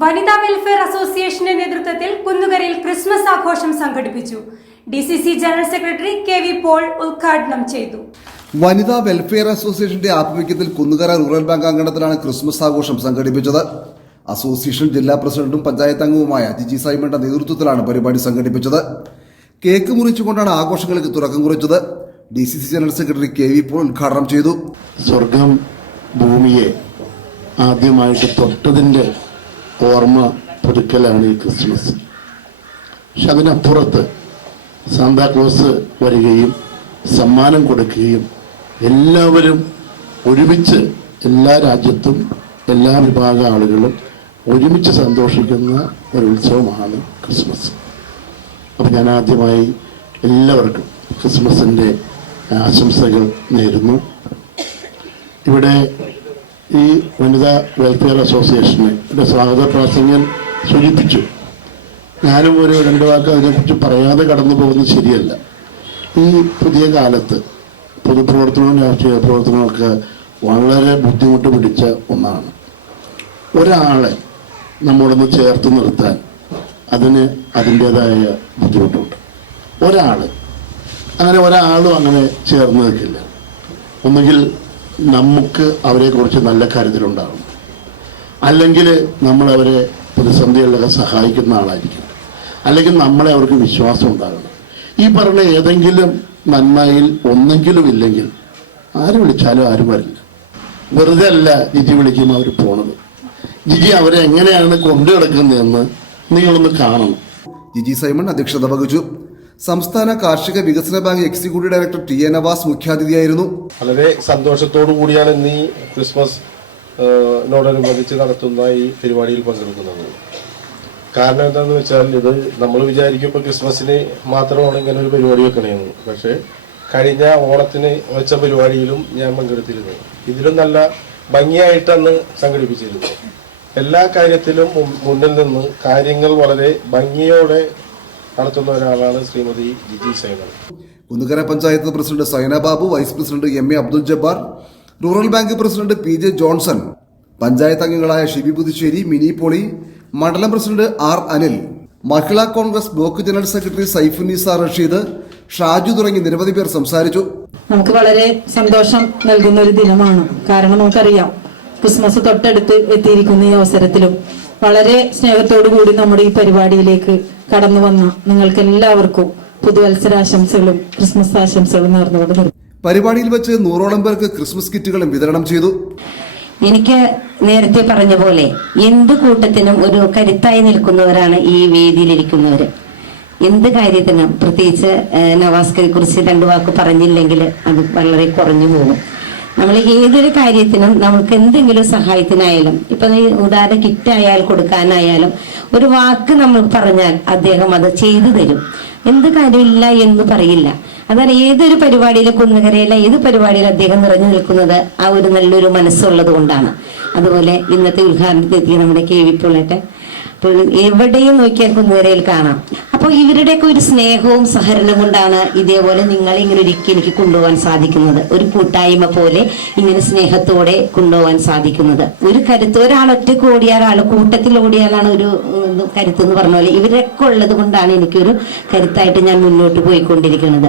വനിതാ വെൽഫെയർ അസോസിയേഷന്റെ നേതൃത്വത്തിൽ കുന്നുകരയിൽ ക്രിസ്മസ് ആഘോഷം സംഘടിപ്പിച്ചു. DCC general secretary KV Paul ഉദ്ഘാടനം ചെയ്തു. വനിതാ വെൽഫെയർ അസോസിയേഷന്റെ ആഭിമുഖ്യത്തിൽ കുന്നുകര റൂറൽ ബാങ്ക് അങ്കണത്തിലാണ് ക്രിസ്മസ് ആഘോഷം സംഘടിപ്പിച്ചത്. അസോസിയേഷൻ ജില്ലാ പ്രസിഡന്റും പഞ്ചായത്ത് അംഗവുമായ ജിജി സൈമന്റെ നേതൃത്വത്തിലാണ് പരിപാടി സംഘടിപ്പിച്ചത്. കേക്ക് മുറിച്ചുകൊണ്ടാണ് ആഘോഷങ്ങൾക്ക് തുടക്കം കുറിച്ചത്. DCC general secretary KV Paul ഉദ്ഘാടനം ചെയ്തു. സ്വർഗം ഭൂമിയെ ആദ്യമായിട്ട് തൊട്ടതിന്റെ ഓർമ്മ പുതുക്കലാണ് ഈ ക്രിസ്മസ്. പക്ഷെ അതിനപ്പുറത്ത് സാന്താക്ലോസ് വരികയും സമ്മാനം കൊടുക്കുകയും എല്ലാവരും ഒരുമിച്ച് എല്ലാ രാജ്യത്തും എല്ലാ വിഭാഗ ആളുകളും ഒരുമിച്ച് സന്തോഷിക്കുന്ന ഒരു ഉത്സവമാണ് ക്രിസ്മസ്. അപ്പം ഞാൻ ആദ്യമായി എല്ലാവർക്കും ക്രിസ്മസിൻ്റെ ആശംസകൾ നേരുന്നു. ഇവിടെ ഈ വനിതാ വെൽഫെയർ അസോസിയേഷന് സ്വാഗത പ്രാസംഗം സൂചിപ്പിച്ചു. ഞാനും ഒരു രണ്ട് വാക്ക് അതിനെക്കുറിച്ച് പറയാതെ കടന്നു പോകുന്നത് ശരിയല്ല. ഈ പുതിയ കാലത്ത് പൊതുപ്രവർത്തനവും രാഷ്ട്രീയ പ്രവർത്തനമൊക്കെ വളരെ ബുദ്ധിമുട്ട് പിടിച്ച ഒന്നാണ്. ഒരാളെ നമ്മളൊന്ന് ചേർത്ത് നിർത്താൻ അതിന് അതിൻ്റേതായ ബുദ്ധിമുട്ടുണ്ട്. ഒരാളും അങ്ങനെ ചേർന്ന് നിൽക്കില്ല. ഒന്നുകിൽ നമുക്ക് അവരെക്കുറിച്ച് നല്ല കരുതലുണ്ടാകും, അല്ലെങ്കിൽ നമ്മളവരെ പ്രതിസന്ധികളിലൊക്കെ സഹായിക്കുന്ന ആളായിരിക്കും, അല്ലെങ്കിൽ നമ്മളെ അവർക്ക് വിശ്വാസം ഉണ്ടാകണം. ഈ പറഞ്ഞ ഏതെങ്കിലും നന്മയിൽ ഒന്നെങ്കിലും ഇല്ലെങ്കിൽ ആര് വിളിച്ചാലും ആരും വരില്ല. വെറുതെ അല്ല ജിജി വിളിക്കുമ്പോൾ അവർ പോണത്. ജിജി അവരെ എങ്ങനെയാണ് കൊണ്ടു കിടക്കുന്നതെന്ന് നിങ്ങളൊന്ന് കാണണം. ജിജി സൈമൺ അധ്യക്ഷത വഹിച്ചു. സംസ്ഥാന കാർഷിക വികസന bank executive director T A Navas മുഖ്യാതിഥിയായിരുന്നു. വളരെ സന്തോഷത്തോടു കൂടിയാണ് ഇന്ന് ഈ ക്രിസ്മസിനോടനുബന്ധിച്ച് നടത്തുന്ന ഈ പരിപാടിയിൽ പങ്കെടുക്കുന്നത്. കാരണം എന്താണെന്ന് വെച്ചാൽ ഇത് നമ്മൾ വിചാരിക്കും ഇപ്പോൾ ക്രിസ്മസിന് മാത്രമാണ് ഇങ്ങനെ ഒരു പരിപാടി വെക്കണേന്ന്. പക്ഷേ കഴിഞ്ഞ ഓണത്തിന് വെച്ച പരിപാടിയിലും ഞാൻ പങ്കെടുത്തിരുന്നു. ഇതിലും നല്ല ഭംഗിയായിട്ടാണ് സംഘടിപ്പിച്ചിരുന്നത്. എല്ലാ കാര്യത്തിലും മുന്നിൽ നിന്ന് കാര്യങ്ങൾ വളരെ ഭംഗിയോടെ നടത്തുന്ന ഒരാളാണ് Shrimati Jiji Simon. Kunnukara panchayat president Saina Babu, vice president MA Abdul Jabbar, rural bank president PJ Johnson, panchayat അംഗങ്ങളായ Shibi Puthussery, Mini Poly, mandalam president R Anil, Mahila Congress block general secretary Saifunnisa Rasheed, Shaju തുടങ്ങി നിരവധി പേർ സംസാരിച്ചു. നമുക്ക് വളരെ സന്തോഷം നൽകുന്ന ഒരു ദിനമാണ്. കാരണം നമുക്കറിയാം ക്രിസ്മസ് തൊട്ടടുത്ത് എത്തിയിരിക്കുന്ന ഈ അവസരത്തിലും വളരെ സ്നേഹത്തോടു കൂടി നമ്മുടെ ഈ പരിപാടിയിലേക്ക് കടന്നു വന്ന നിങ്ങൾക്ക് എല്ലാവർക്കും പുതുവത്സരാശംസകളും ക്രിസ്മസ് ആശംസകളും നേർന്നുകൊണ്ട് പരിപാടിയിൽ വെച്ച് 100ഓളം പേർക്ക് ക്രിസ്മസ് കിറ്റുകളും വിതരണം ചെയ്തു. എനിക്ക് നേരത്തെ പറഞ്ഞ പോലെ എന്ത് കൂട്ടത്തിനും ഒരു കരുത്തായി നിൽക്കുന്നവരാണ് ഈ വേദിയിലിരിക്കുന്നവര്. എന്ത് കാര്യത്തിനും, പ്രത്യേകിച്ച് നവാസ്കരെ കുറിച്ച് രണ്ടു വാക്ക് പറഞ്ഞില്ലെങ്കിൽ അത് വളരെ കുറഞ്ഞു പോകും. നമ്മൾ ഏതൊരു കാര്യത്തിനും നമുക്ക് എന്തെങ്കിലും സഹായത്തിനായാലും, ഇപ്പൊ ഉദാഹരണ കിറ്റായാൽ കൊടുക്കാനായാലും ഒരു വാക്ക് നമ്മൾ പറഞ്ഞാൽ അദ്ദേഹം അത് ചെയ്തു തരും. എന്ത് കാര്യമില്ല എന്ന് പറയില്ല. അതാണ് ഏതൊരു പരിപാടിയിലെ കുന്നുകരയിലെ ഏത് പരിപാടിയിൽ അദ്ദേഹം നിറഞ്ഞു നിൽക്കുന്നത് ആ ഒരു നല്ലൊരു മനസ്സുള്ളത് കൊണ്ടാണ്. അതുപോലെ ഇന്നത്തെ ഉദ്ഘാടനത്തിലെത്തിയ നമ്മുടെ KV പോളേട്ടെ എവിടെയും നോക്കിയാൽ കുന്നുകരയിൽ കാണാം. അപ്പോൾ ഇവരുടെയൊക്കെ ഒരു സ്നേഹവും സഹകരണവും കൊണ്ടാണ് ഇതേപോലെ നിങ്ങളെ ഇങ്ങനെ ഒരുക്കി എനിക്ക് കൊണ്ടുപോകാൻ സാധിക്കുന്നത്. ഒരു കൂട്ടായ്മ പോലെ ഇങ്ങനെ സ്നേഹത്തോടെ കൊണ്ടുപോകാൻ സാധിക്കുന്നത്. ഒരു കരുത്ത്, ഒരാൾ ഒറ്റയ്ക്ക് ഓടിയാൽ, ആൾ കൂട്ടത്തിൽ ഓടിയാലാണ് ഒരു കരുത്ത് എന്ന് പറഞ്ഞ പോലെ ഇവരൊക്കെ ഉള്ളത് കൊണ്ടാണ് എനിക്കൊരു കരുത്തായിട്ട് ഞാൻ മുന്നോട്ട് പോയിക്കൊണ്ടിരിക്കുന്നത്.